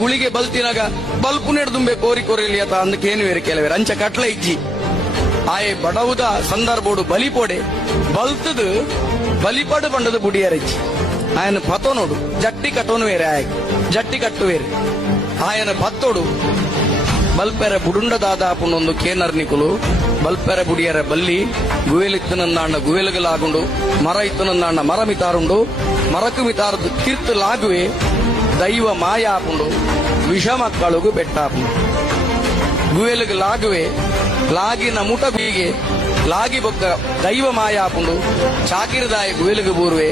ಗುಳಿಗೆ ಬಲ್ತಿನಾಗ ಬಲ್ಪು ನೆಡ್ದುಂಬೆ ಕೋರಿ ಕೊರೆಯಲಿ ಅತ ಅಂದಕ್ಕೇನು ಬೇರೆ ಕೆಲವೇರು ಅಂಚ ಕಟ್ಲ ಇಜ್ಜಿ ಆಯೆ ಬಡವುದ ಸಂದರ್ಭೋಡು ಬಲಿಪೋಡೆ ಬಲ್ತದು ಬಲಿಪಡು ಬಂಡದು ಬುಡಿಯರಿಜ್ಜಿ ఆయన పతోనుడు జట్టి కట్టోను వేరే ఆయన జట్టి కట్టు వేరే ఆయన పత్తోడు ಬಲ್ಪೆರೆ ಬುಡುಂಡ ದಾದಾಪುಂಡೊಂದು ಕೇನರ್ನಿಕುಲು ಬಲ್ಪೆರೆ ಬುಡಿಯರ ಬಲ್ಲಿ ಗುವೇಲಿತ್ತನಂದಾಂಡ ಗುವೇಲಗಲಾಗುಂಡು ಮರ ಇತ್ತನಂದಾಂಡ ಮರ ಮಿತಾರುಂಡು ಮರಕು ಮಿತಾರದು ಕಿರ್ತು ಲಾಗುವೆ ದೈವ ಮಾಯಾಪುಂಡು ವಿಷ ಮಕ್ಕಳಿಗೂ ಬೆಟ್ಟಾಪುಂಡು ಗುವೇಲಗ ಲಾಗುವೆ ಲಾಗಿನ ಮುಟ ಬೀಗೆ ಲಾಗಿ ಬೊಕ್ಕ ದೈವ ಮಾಯಾಪುಂಡು ಚಾಕಿರದಾಯ ಗುವೇಲಗ ಬೂರ್ವೆ